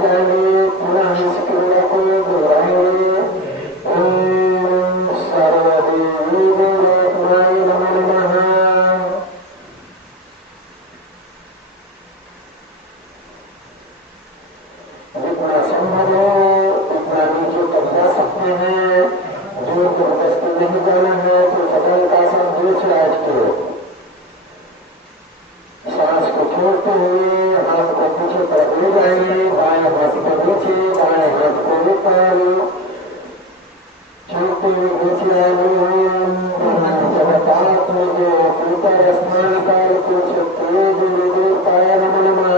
जाएंगे। पुनः हम इस क्रिया को दोहराएंगे। ओम सर्वदेवी देवताय नमो नमः। जितना संभव हो उतना नीचे तक जा सकते हैं। जो जबरदस्ती नहीं जाना है तो सदन का सब दूसरे आज के सांस को छोड़ते हुए हाथ को पीछे तरफ ले जाएंगे। बाएं हाथ को नीचे, बाएं हाथ को ऊपर छोड़ते हुए नीचे आएंगे। जगतात्म जो ऊपर स्नान काल कुछ तेज देवताय नमो नमः।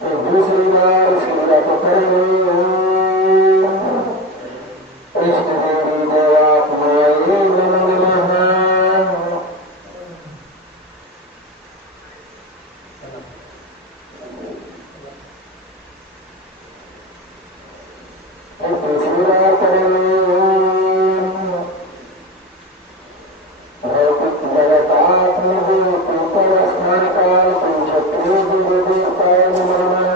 तो दूसरी बार इस क्रिया को करेंगे। इष्ट देवी देवात्माय नमो नमः। तीसरी बार करेंगे। भौतिक जगतात्म ऊपर स्नान काल पंचक्रिय देवताय नमो नमः।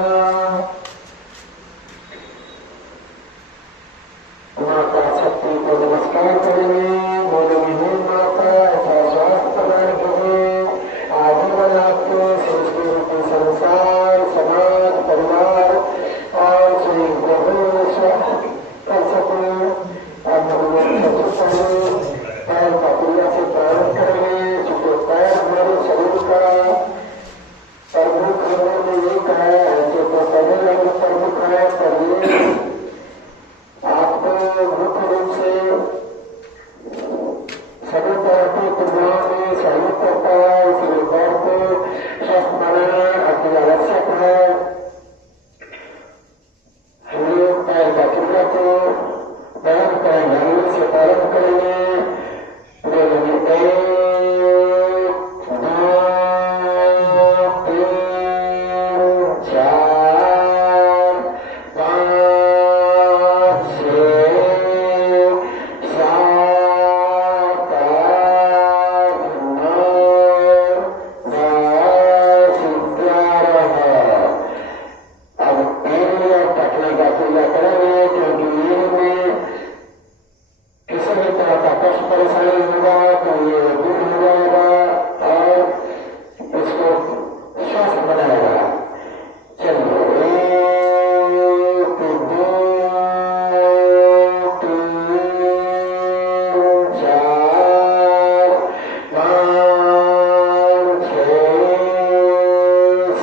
माता शक्ति को नमस्कार करेंगे। बोलेंगे हे माता ऐसा स्वास्थ्य प्रदान कीजिए। आजीवन आपके सृष्टि रूपी संसार समाज परिवार और श्री ग्रहों कर सके। अब हम पैर का क्रिया से प्रारंभ करेंगे। चूंकि पैर हमारे शरीर का प्रमुख अंग में यही कहा है, ऐसे तो सभी अंग प्रमुख है, पर ये आपको मुख्य रूप से सभी तरह की क्रियाओं में सहयोग करता है। इसलिए पैर को स्वस्थ बनाना अति आवश्यक है। हम लोग पैर का क्रिया को प्रारंभ करेंगे। हम से प्रारंभ करेंगे। बोलेंगे 1 2 3 4 5 6 7 8 9 10 11। अब क्रिया कटने का क्रिया करेंगे, क्योंकि में किसी भी तरह का कष्ट परेशानी होगा तो ये दूर हो जाएगा और इसको स्वस्थ बनाएगा। चलिए 1 2 3 4 5 6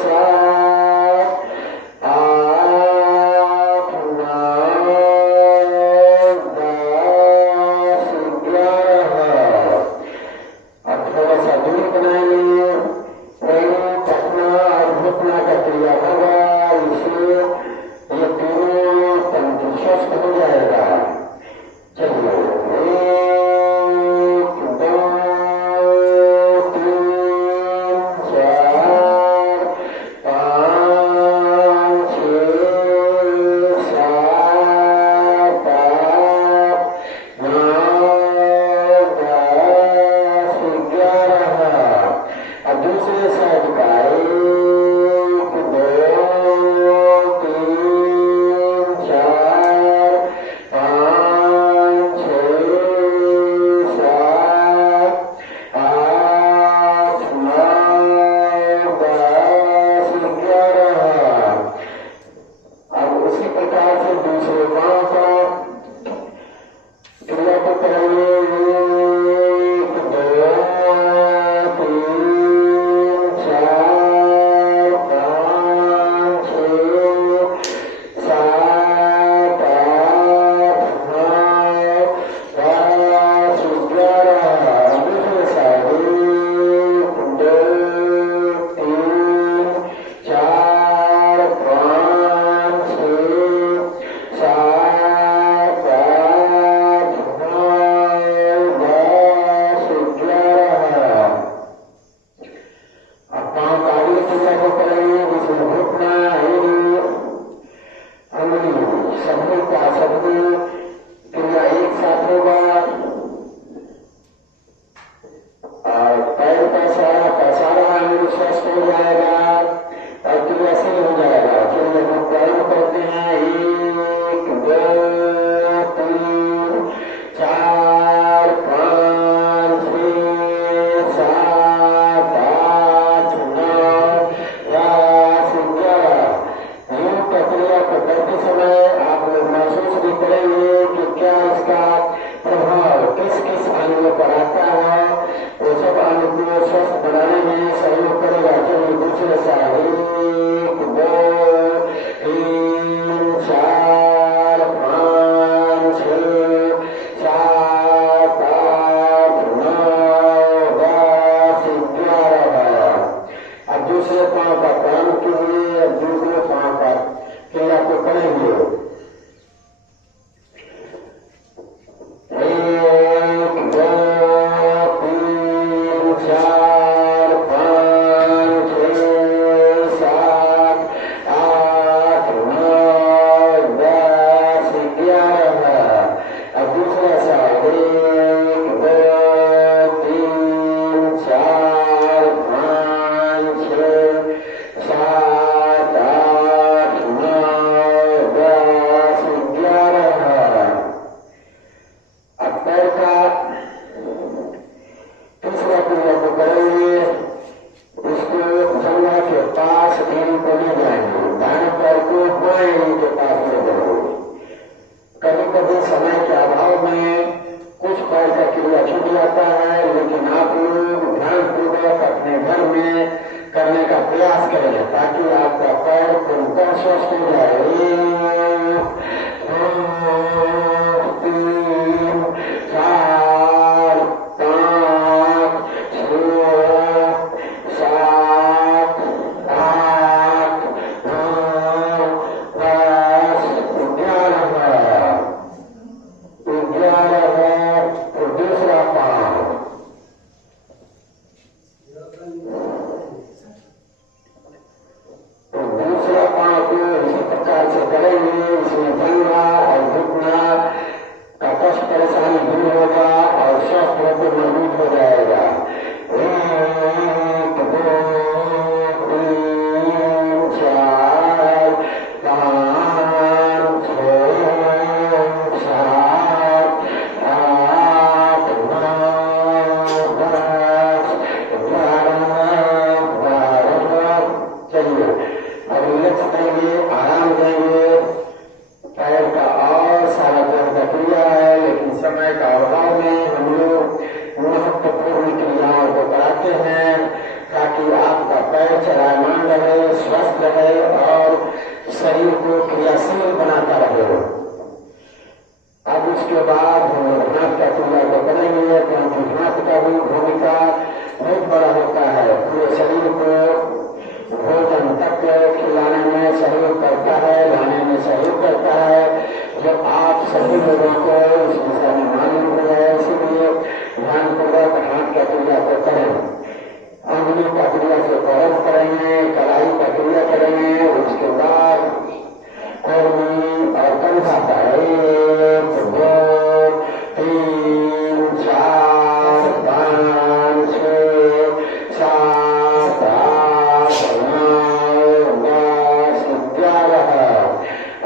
7 8 9 10 11। अब थोड़ा सा दूरी बनाएंगे। पटना और घुटना का क्रिया होगा। इससे ये तीनों तंत्र स्वस्थ हो जाएगा। चलिए 1 2 3 4 5 6 7 8 9 10 11। अब दूसरे साइड का 1 2 3 4 5 6 7 8 9 10 11। अब उसी प्रकार से दूसरे पांव का क्रिया को करेंगे। 1 2 3 4 5 6 7 8 9 10 11। दूसरे साइड 1 2 3 4 5 6 7 8 9 10 11। अब पांव का अगले क्रिया को करेंगे, जिसमें घुटना अंगुली सभी का सभी क्रिया एक साथ होगा। और पैर का सारा अंग स्वस्थ हो जाएगा और क्रिया शुरू हो जाएगा। प्रारंभ करते हैं। 1 2 3 4 5 6 7 8 9 10 11। योग प्रक्रिया को करते समय आप लोग महसूस भी करेंगे कि क्या इसका प्रभाव किस किस अंगों पर आता है। वो सब अंग को स्वस्थ बनाने में सहयोग करेगा। चलिए दूसरे साल 1 2 3 4 5 6 7 8 9 10 11। अब दूसरे पांव का प्रारंभ कीजिए। अब दूसरे पांव का क्रिया को करेंगे। 1 2 3 4 5 6 7 8 9 10 11। अब दूसरा साल 1 2 3 4 5 6 7 8 9 10 11। अब पैर का तीसरा क्रिया को करेंगे। उसको जंघा के पास रीढ़ को ले जाएंगे। दाहिने पैर को बाएं रीढ़ के पास ले जाएंगे। कभी कभी समय के अभाव में कुछ पैर का क्रिया छूट जाता है, लेकिन आप लोग ध्यानपूर्वक अपने घर में करने का प्रयास करें ताकि आपका पैर पूर्णतः स्वस्थ हो जाए। 1 2 3 4 5 6 7 8 9 10 11। 11 है तो दूसरा पांव। तो दूसरा पांव को इसी प्रकार से करेंगे। इसमें जंघा और घुटना का कष्ट परेशानी दूर होगा और स्वस्थ होकर मजबूत हो जाएगा। 1 2 3 4 5 6 7 8 9 10 11 12। चलिए अब रिलैक्स करेंगे, आराम देंगे। पैर का और सारा क्रिया है, लेकिन समय का अभाव में हम लोग महत्वपूर्ण क्रियाओं को कराते हैं ताकि आपका पैर चलायमान रहे, स्वस्थ रहे और शरीर को क्रियाशील बनाता रहे। अब उसके बाद हम लोग हाथ का क्रिया को करेंगे, क्योंकि हाथ का भी भूमिका बहुत बड़ा होता है। पूरे शरीर को भोजन तक खिलाने में सहयोग करता है, लाने में सहयोग करता है। जब आप सभी लोगों को इस विषय में मालूम है, इसलिए ध्यानपूर्वक हाथ का क्रिया को करें। अंगुली का क्रिया से प्रारंभ करेंगे, कलाई का क्रिया करेंगे, उसके बाद कोहनी और कंधा का 1 2 3 4 5 6 7 8 9 10 11।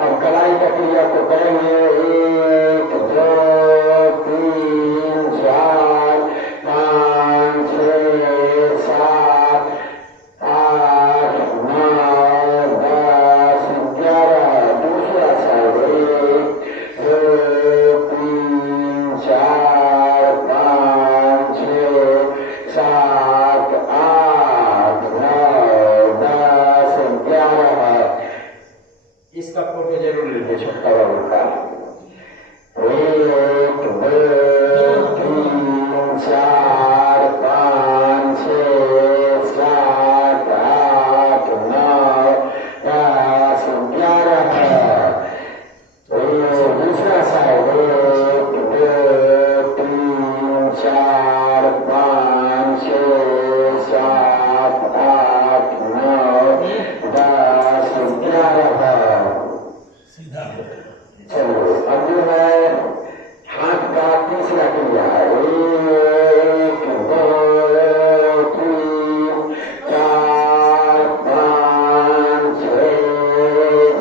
अब कलाई का क्रिया को करेंगे। 1 2 3 4 5 6 7 8 9 10 11। दूसरा साइड 1 2 3 4 5 6 7 8 9 10 11। इसका फोटो जरूर लीजिए छोटा बाबू का। 1 2 3 4 5 6 7 8 9 10 11। दूसरा साइड 1 2 3 4 5 6 7 8 9 10 11। चलो अब जो है हाथ का तीसरा क्रिया 1 2 3 4 5 6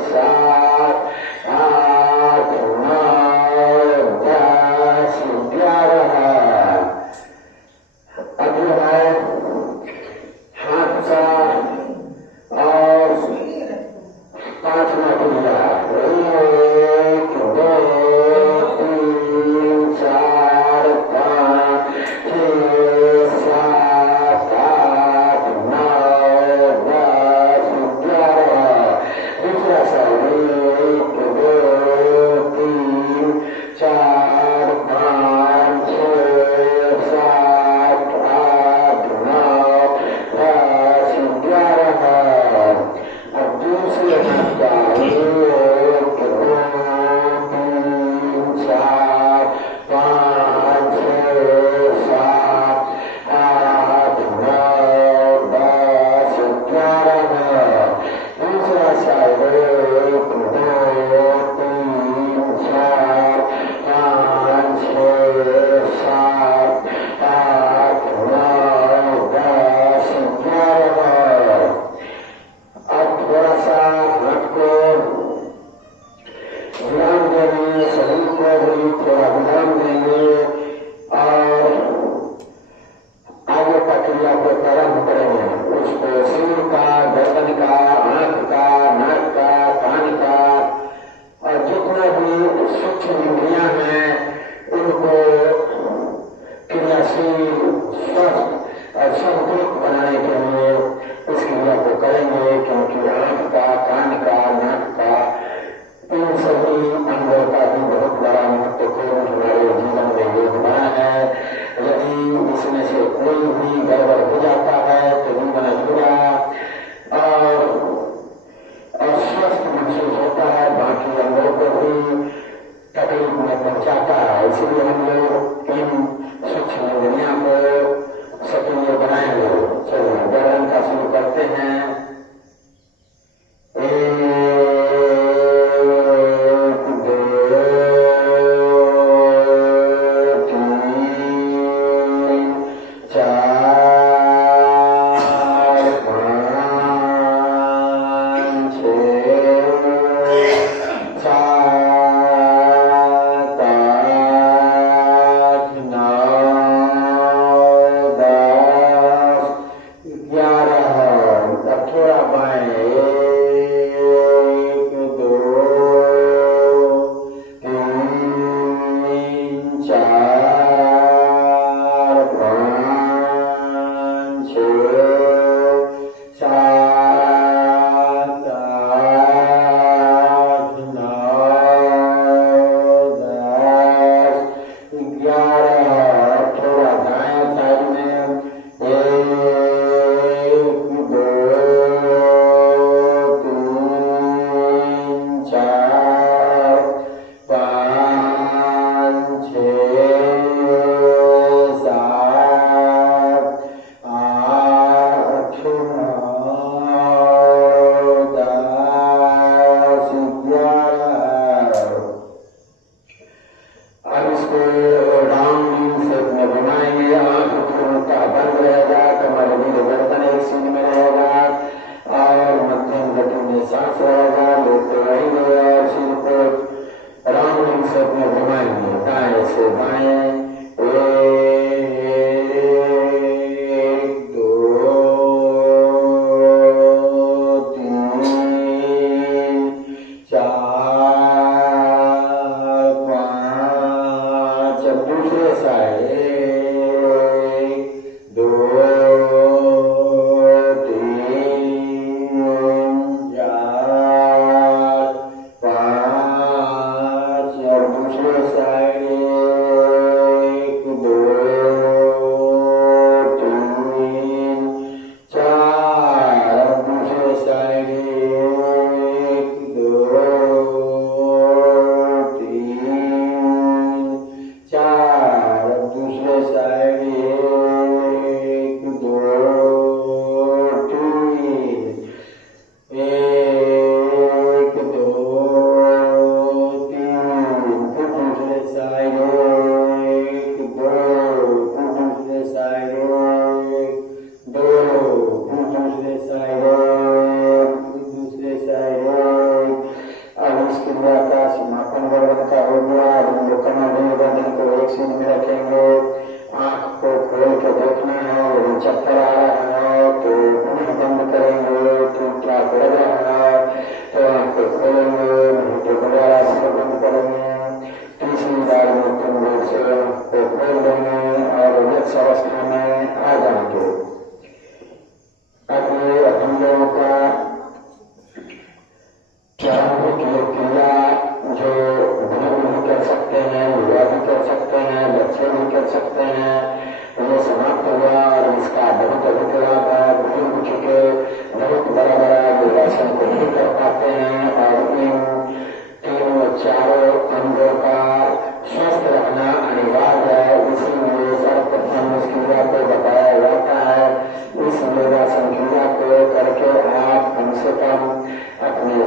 सा 1 2 3 4 5 6 7 8 9 10 11। अब थोड़ा सा हाथ को विराम देंगे, शरीर को भी थोड़ा विराम देंगे और आगे का क्रिया को प्रारंभ करेंगे। उसको सिर का, गर्दन का, आंख का, नाक का, कान का और जितना भी सूक्ष्म इंद्रियां हैं उनको क्रियाशील, स्वस्थ और संतुलित बनाने के लिए इस क्रिया को करेंगे। क्योंकि आंख का, कान का, नाक का, इन सभी अंगों का भी बहुत बड़ा महत्वपूर्ण हमारे जीवन में योगदान है। यदि इसमें से कोई भी गड़बड़ हो जाता है तो जीवन अधूरा और अस्वस्थ महसूस होता है, बाकी अंगों को भी तकलीफ में पहुंचाता है। इसलिए हम लोग इन सूक्ष्म इंद्रियों को सक्रिय बनाएंगे। चलिए व्यायाम का शुरू करते हैं।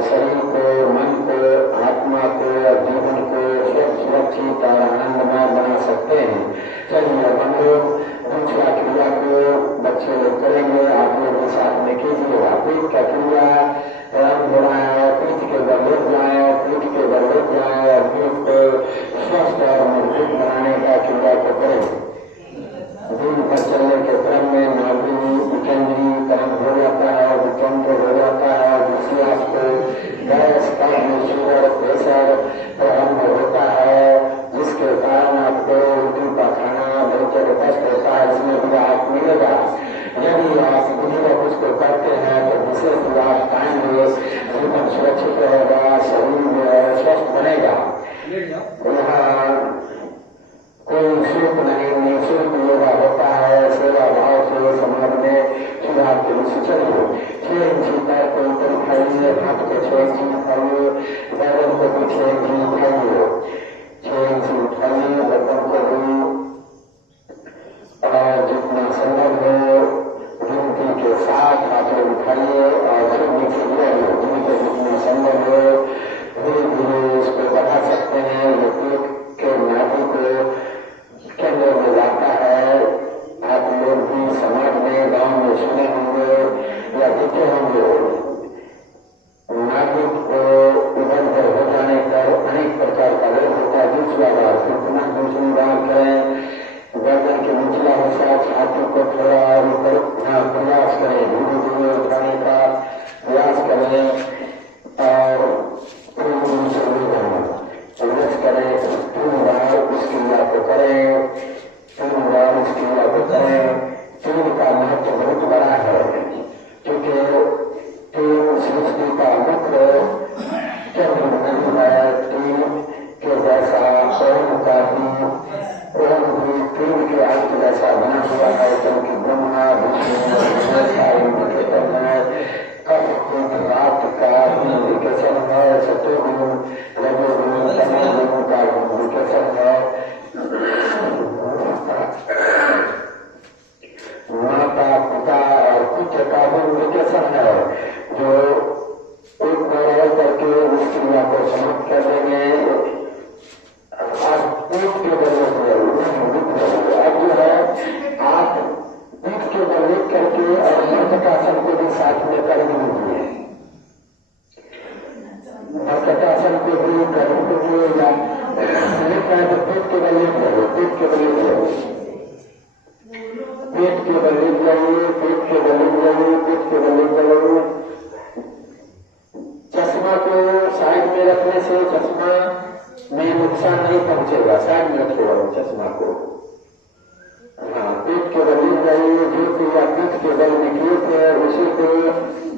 शरीर को, मन को, आत्मा को और जीवन को सुरक्षित और आनंदमय बना सकते हैं। चलिए हम लोग दूसरा क्रिया को बच्चे लोग करेंगे, आप लोग के साथ में कीजिएगा। पीठ का क्रिया रंग हो रहा है, पीठ के बल लेट जाए, पीठ के बल लेट जाए और पीठ को स्वस्थ और मजबूत बनाने का क्रिया को करें। दिन भर चलने के क्रम में नाभि विकेंद्री कर्म हो जाता है, विकेंद्र हो जाता है, दूसरी आपको गैस, कफ, शुगर, प्रेशर प्रारंभ होता है, जिसके कारण आपको उल्टी पाखाना बहुत कष्ट होता है। इसमें भी राहत मिलेगा। यदि आप विधिवत उसको करते हैं तो विशेष लाभ पाएंगे, जीवन सुरक्षित रहेगा, शरीर स्वस्थ बनेगा। यहाँ कोई शुल्क नहीं, निःशुल्क योगा होता है। सेवा भाव से समाज में सुधार के लिए चलिए। 6 इंची पैर को ऊपर उठाइए, हाथ को 6 इंची उठाइए, गर्दन को भी 6 इंची उठाइए, 6 इंची उठाइए गर्दन को भी। और जितना संभव हो गिनती के साथ हाथों उठाइए और फिर नीचे गिराइए। जिनके जितना संभव हो धीरे धीरे इसको बढ़ा सकते हैं। ये पेट के नाभि को केंद्र में जाता है। आप लोग भी समाज में, गांव में सुने होंगे या देखे होंगे, नाभि को इधर उधर हो जाने पर अनेक प्रकार का रोग होता है। दूसरा बार दूसरी बार करें, गर्दन के निचला हिस्सा, छाती को थोड़ा ऊपर प्रयास करें, धीरे धीरे उठाने का प्रयास करें और करें। 3 बार इस क्रिया को करें, 3 बार इस क्रिया को करें। 3 का महत्व बहुत बड़ा है, क्योंकि 3 सृष्टि का मुख्य केंद्र नहीं है। 3 के जैसा ओम का भी 3 के अंक जैसा बना हुआ है, क्योंकि ब्रह्मा विष्णु रात का इंडिकेशन है, सतोगुण रजोगुण तमोगुण का इंडिकेशन है, माता पिता और पुत्र का भी इंडिकेशन है। जो एक बार करके उस क्रिया को समाप्त कर देंगे। आप पीठ के बल अब जो है आप पीठ के बल करके और मर्कटासन को भी साथ में कर दीजिए। मर्कटासन को भी करने के लिए तो पीठ के बल करो, पीठ के बल करो, पेट के बल जाइए, पेट के बल जाइए, पेट के बल जाइए। चश्मा को साइड में रखने से चश्मा में नुकसान नहीं पहुंचेगा। साइड में रखेगा चश्मा को। हाँ, पेट के बल जाइए, जो क्रिया पीठ के बल में किए थे उसी को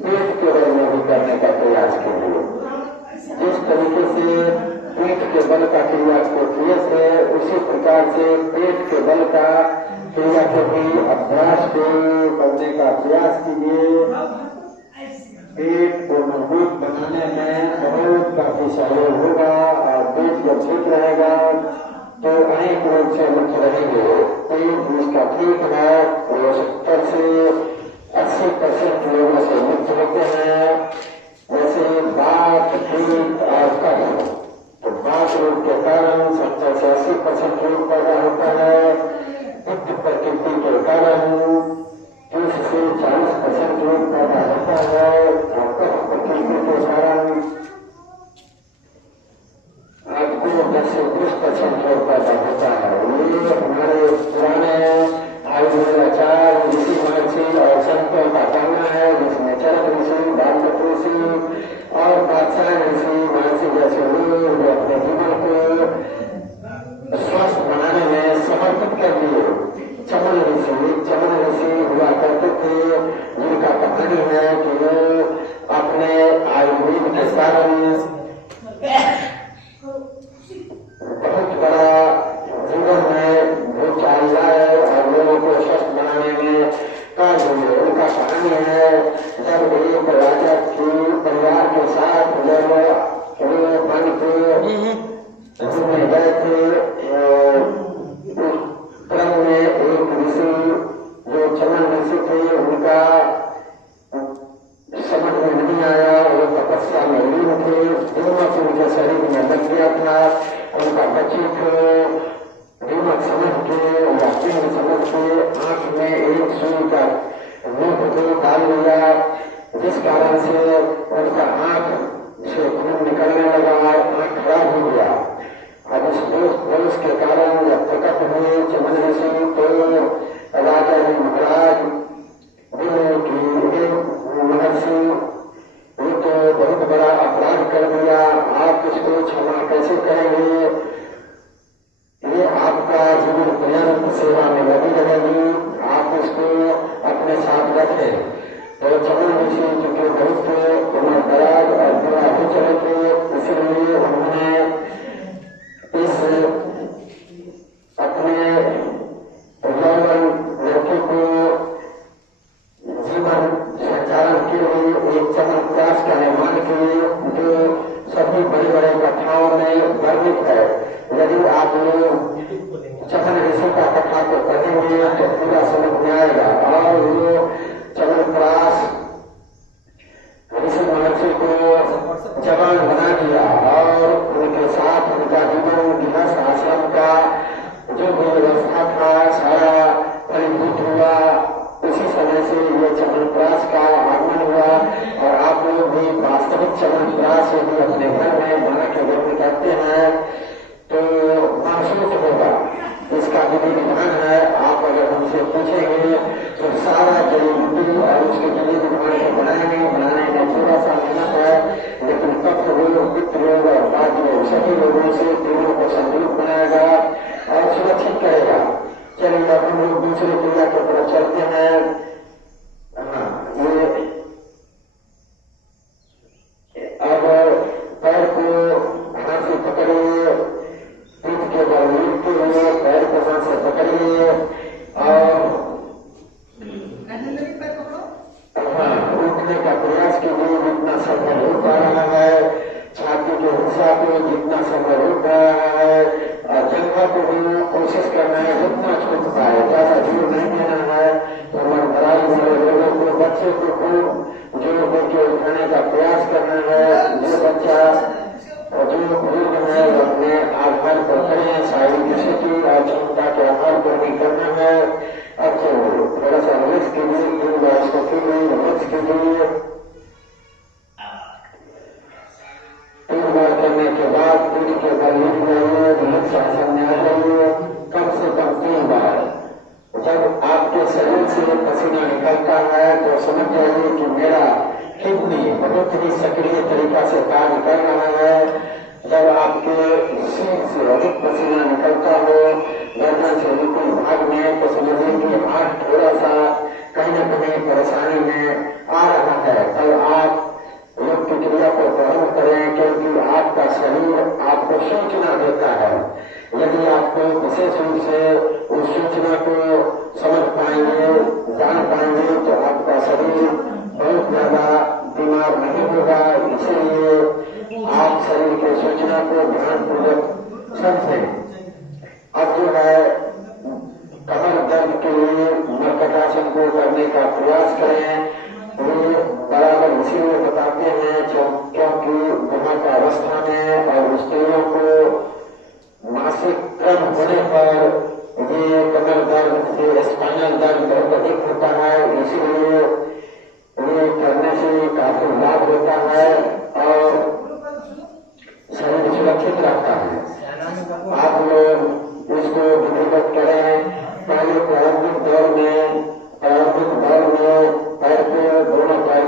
पेट के बल में भी करने का प्रयास कीजिए। जिस तरीके से पीठ के बल का क्रिया को किए थे उसी प्रकार से पेट के बल का क्रिया को भी अभ्यास को करने का प्रयास कीजिए। पेट को मजबूत बनाने में बहुत काफी सहयोग होगा और पेट जब ठीक रहेगा तो अनेक रोग से मुक्त रहेंगे। पेट जिसका ठीक है वो 70 से 80% लोगों से मुक्त होते हैं। जैसे बात, पीठ और कफ, तो बात रोग के कारण 70 से 80% रोग पैदा होता है। पित्त प्रकृति के कारण 30 से 40% रोग पैदा होता है और कफ प्रकृति के कारण आपको 10 से 20% रोग पैदा होता है। ये हमारे पुराने आयुर्वेद आचार्य ऋषि महर्षि और संतों का कहना है, जिसमें चरक ऋषि, भागवत ऋषि और बादशाह ऋषि महर्षि जैसे लोग अपने जीवन को स्वस्थ बनाने में समर्पित कर दिए। चमन ऋषि हुआ करते थे, जिनका कहानी है कि वो अपने आयुर्वेद के कारण बहुत बड़ा जीवन में बहुत लाए और लोगों को स्वस्थ बनाने में कार्य हुए। उनका कहानी है, जब एक राजा की परिवार के साथ जब घूमने गए थे, क्रम में एक ऋषि जो चमन ऋषि थे, उनका समझ में नहीं आया। वो तपस्या में थे, दीमक उनके शरीर में लग गया था। उनका बच्चे को दीमक समझ के या पिंड समझ के आंख में एक सुई का नोक को डाल दिया, जिस कारण से उनका आंख से खून निकलने लगा, आंख खराब हो गया। अब इस दोष के कारण जब प्रकट हुए चमन ऋषि तो राजा जी महाराज महर्षि, ये तो बहुत बड़ा अपराध कर दिया, आप इसको क्षमा कैसे करेंगे? ये आपका जीवन पर्यंत सेवा में लगी रहेगी, आप इसको अपने साथ रखें। तो चमन ऋषि चूंकि बहुत उम्र दराज और बुरा हो चले थे, इसलिए उन्होंने इस अपने यौवन लड़के को जीवन संचालन के लिए एक चमत्कार का निर्माण किए, जो सभी बड़े बड़े कथाओं में वर्णित है। यदि आप लोग चमन ऋषि का कथा को पढ़ेंगे तो पूरा समझ में आएगा। और वो चमनप्रास ऋषि महर्षि को जवान बना दिया और उनके साथ उनका जीवन गृहस्थ आश्रम का जो भी व्यवस्था था सारा फलीभूत हुआ। उसी समय से ये चमनप्रास का आगमन हुआ और आप लोग भी वास्तविक चमनप्रास यदि अपने घर में बना के व्यक्त करते हैं तो महसूस होगा। इसका विधि विधान है, आप अगर हमसे पूछेंगे तो सारा जड़ी बूटी और उसके विधि विधान को बनाने में थोड़ा सा मेहनत है, लेकिन कफ रोग, पित्त रोग और बात रोग सभी लोगों से तीनों को संतुलित बनाएगा और सुरक्षित करेगा। चलिए अब हम लोग दूसरे क्रिया की तरफ चलते हैं। ये अब पैर को हाथ से पकड़िए, पीठ के बल लेटते हुए पैर को हाथ से पकड़िए और उठने का प्रयास कीजिए जितना संभव हो पा रहा है। छाती के हिस्सा को जितना संभव हो पा रहा है और जंघा को भी कोशिश करना है जितना छूट पाए, ज्यादा जोर नहीं देना है। तो मरदराई वाले लोगों को, बच्चे को खूब जोर देके उठाने का प्रयास करना है। जो बच्चा और जो बुजुर्ग है वो अपने आधार पर करें, शारीरिक स्थिति और क्षमता के आधार पर भी करना है। अब तो थोड़ा सा रिलैक्स कीजिए, 3 बार इसको कीजिए, रिलैक्स कीजिए। 3 बार करने के बाद पीठ के बल लेट जाइए, रिलैक्स आसन में आ जाइए, कम से कम 3 बार। जब आपके शरीर से पसीना निकलता है तो समझ जाइए कि मेरा किडनी बहुत ही सक्रिय तरीका से कार्य कर रहा है। जब आपके सीट से अधिक पसीना निकलता हो, गर्दन से ऊपरी भाग में, तो समझिए कि हाथ थोड़ा सा कहीं न कहीं परेशानी में आ रहा है, तब आप योग की क्रिया को प्रारंभ करें, क्योंकि आपका शरीर आपको सूचना देता है। यदि आपको विशेष रूप से उस सूचना को समझ पाएंगे, जान पाएंगे, तो आपका शरीर बहुत ज्यादा बीमार नहीं होगा। इसीलिए आप शरीर के सूचना को ध्यानपूर्वक समझें। अब जो है कमर दर्द के लिए मर्कटासन को करने का प्रयास करें। वे बराबर इसीलिए बताते हैं क्योंकि बुढ़ापा अवस्था में और स्त्रियों को मासिक क्रम होने पर ये कमर दर्द, ये स्पाइनल दर्द बहुत अधिक होता है। इसीलिए ये करने से काफी लाभ होता है और शरीर सुरक्षित रहता है। आप लोग इसको विधिवत करें। पहले प्रारंभिक दौर में पैर को, दोनों पैर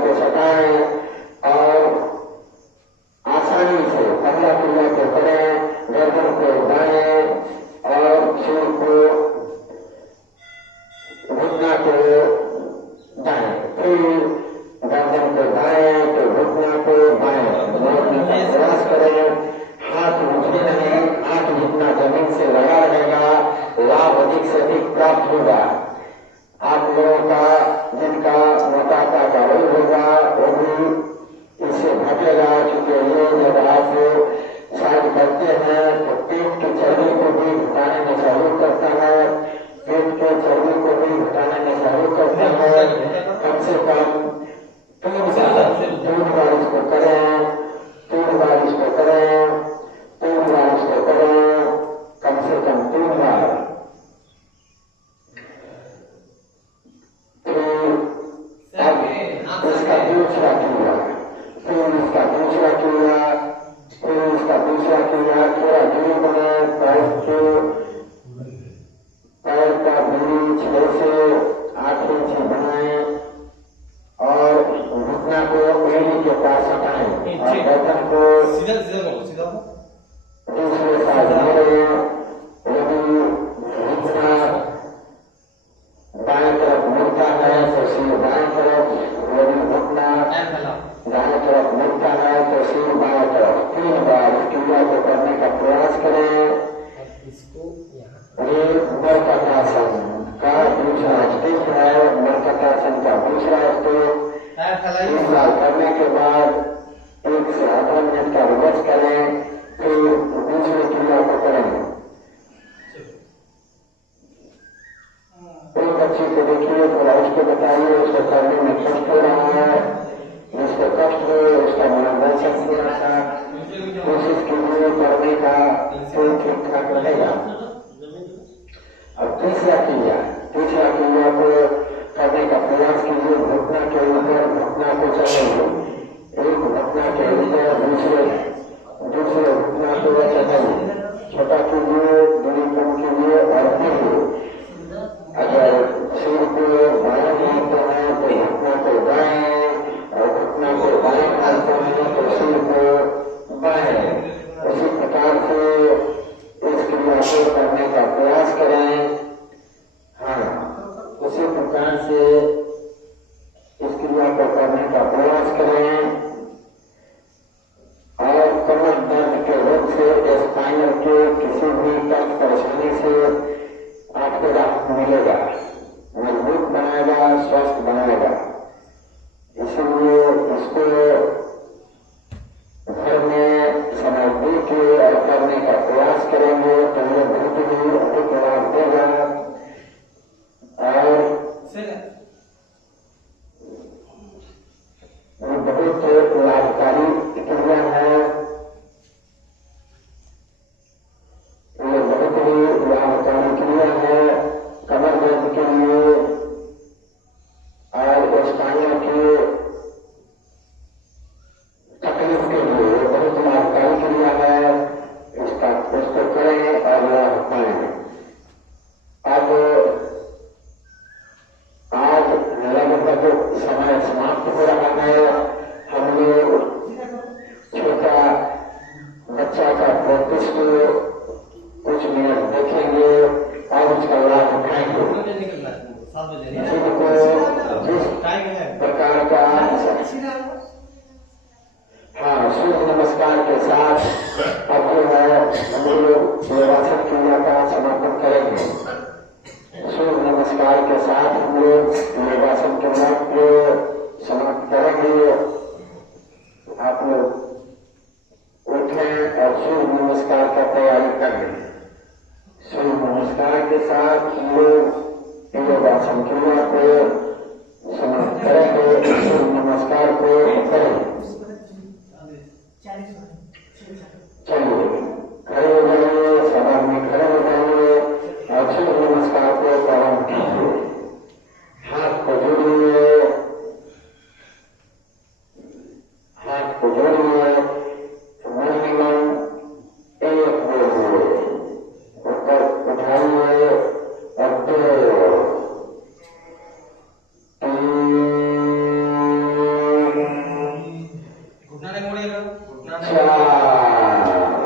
सीधा सीधा बोलो, सीधा बोलो। दूसरे साधनों यदि घुटना बाएं तरफ मुड़ता है तो सिर बाएं तरफ, यदि घुटना दाएं तरफ मुड़ता है तो सिर बाएं तरफ। 3 बार इस क्रिया को करने का प्रयास करें। ये मर्कटासन का दूसरा स्टेप है। मर्कटासन का दूसरा स्टेप 3 बार करने के बाद 1 से आधा मिनट का रिवर्स करें, फिर दूसरी क्रिया को करेंगे। एक बच्चे को देखिए, थोड़ा उसको बताइए, उसको करने में कष्ट हो रहा है, जिसको कष्ट हो उसका मार्गदर्शन थोड़ा सा कोशिश कीजिए करने का, तो ठीक ठाक रहेगा। अब तीसरा क्रिया को करने का प्रयास कीजिए। घुटना के ऊपर घुटना को चलाइए, एक घुटना के ऊपर दूसरे घुटना को चलाइए, छोटा कीजिए, दूरी कम कीजिए और फिर अगर सिर को बाएं मारते हैं तो घुटना को बाएं, और घुटना को बाएं मारते हैं तो सिर को बाएं। उसी प्रकार से इस क्रिया को करने का प्रयास करें। हाँ, उसी प्रकार से इस क्रिया को करने का प्रयास करें। और कमर दर्द के रोग से, स्पाइनल के किसी भी कष्ट परेशानी से आपको राहत मिलेगा, मजबूत बनाएगा, स्वस्थ बनाएगा। इसलिए इसको घर में समय देके और करने का प्रयास करेंगे तो ये बहुत ही अधिक लाभ देगा। और बहुत लाभकारी क्रिया है, ये बहुत ही लाभकारी क्रिया है कमर दर्द के लिए और स्पाइनल के तकलीफ के लिए। बहुत लाभकारी क्रिया है, उसको करें और लाभ पाएं। अब आज लगभग समय समाप्त हो रहा है। हम लोग छोटा बच्चा का प्रोटेस्ट कुछ मिनट देखेंगे और उसका लाभ उठाएंगे। जिनको जिस प्रकार का सूर्य नमस्कार के साथ अब जो है हम लोग योगासन क्रिया का समापन करेंगे। सूर्य नमस्कार के साथ हम लोग योगासन क्रिया को समाप्त करेंगे। आप लोग उठें और सूर्य नमस्कार का तैयारी कर लें। सूर्य नमस्कार के साथ हम लोग योगासन क्रिया को समाप्त करेंगे। सूर्य नमस्कार को करें। चलिए खड़े हो जाइए, सभा में खड़े हो जाइए और सूर्य नमस्कार को प्रारंभ कीजिए। हाथ को जोड़िए, मन ही मन एक बोलिए, ऊपर उठाइए और 2 3 4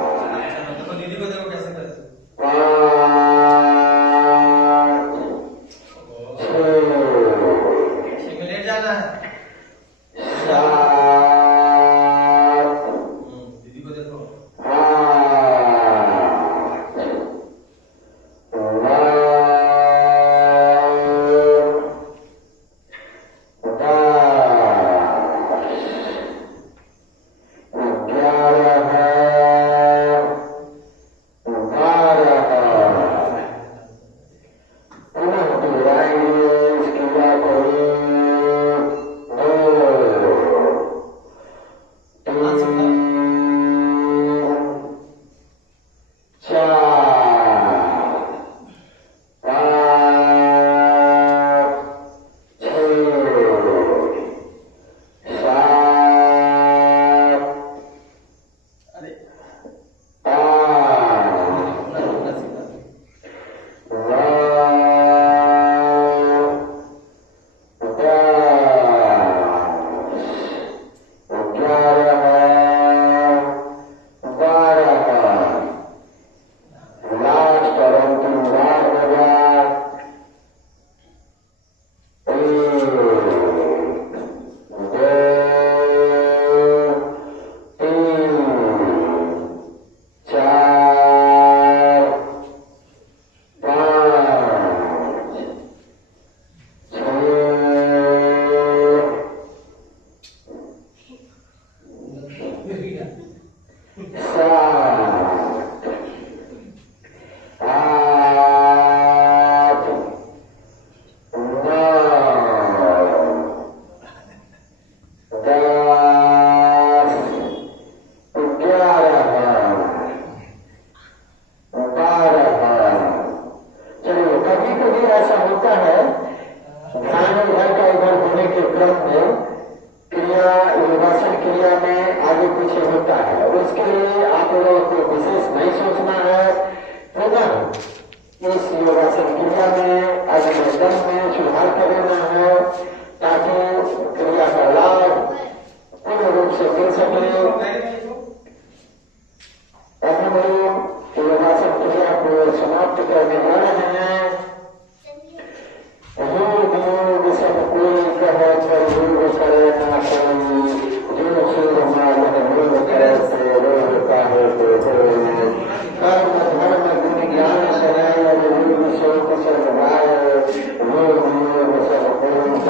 सात, आठ, 9, 10, 11, 12। चलिए, कभी कभी ऐसा होता है ध्यान इधर का इधर होने के क्रम में क्रिया योगासन क्रिया में आगे पीछे होता है और उसके लिए आप लोगों को विशेष नहीं सोचना है। पुनः इस योगासन क्रिया में अग्निदम में सुधार कर देना है ताकि क्रिया का लाभ पूर्ण रूप से मिल सके। अब हम लोग योगासन क्रिया को समाप्त करने